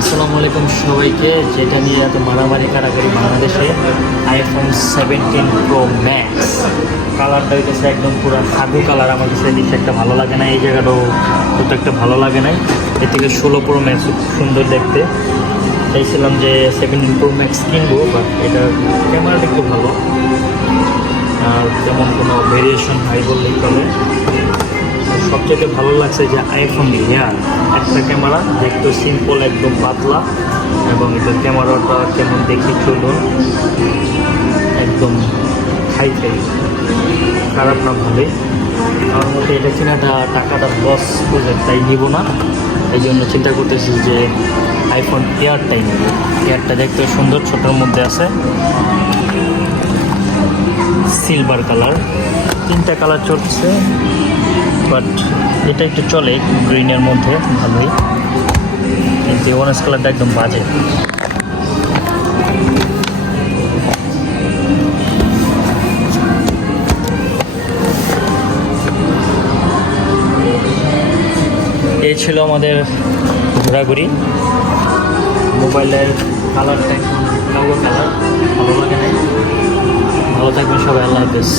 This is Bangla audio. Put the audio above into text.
আসসালামু আলাইকুম সবাইকে, যেটা নিয়ে এত মারামারি কারাগারি বাংলাদেশে আইফোন সেভেন্টিন প্রো ম্যাক্স কালারটা হইতেছে একদম পুরো সাদু কালার, আমার কাছে জিনিস একটা ভালো লাগে না, এই জায়গাটাও খুব একটা ভালো লাগে নাই এর থেকে ষোলো প্রো ম্যাক্স সুন্দর দেখতে। চাইছিলাম যে সেভেন্টিন প্রো ম্যাক্স কিনবো বাট এটা ক্যামেরাটা একটু ভালো। আর তেমন কোনো ভেরিয়েশন হাই বললেই চলে। সবচেয়ে ভালো লাগছে যে আইফোন হেয়ার একটা ক্যামেরা দেখতে সিম্পল একদম পাতলা, এবং এটা ক্যামেরাটা কেমন দেখে চলুন। একদম খাই খাই খারাপ না ভালোই। আমার মধ্যে এটা কেনাটা টাকাটা লস করে তাই নিব না। এই জন্য চিন্তা করতেছি যে আইফোন এয়ারটাই নেব। এয়ারটা দেখতে সুন্দর, ছোটোর মধ্যে আছে। সিলভার কালার তিনটা কালার চলছে। বাট এটা একটু চলে গ্রিনের মধ্যে, ভালোই। কিন্তু অরেঞ্জ কালারটা একদম বাজে। এই ছিল আমাদের ঘোরাঘুরি। মোবাইলের কালারটা একদম কালার ভালো লাগে নাই। ভালো থাকবেন সবাই, আল্লাহ হাফেজ।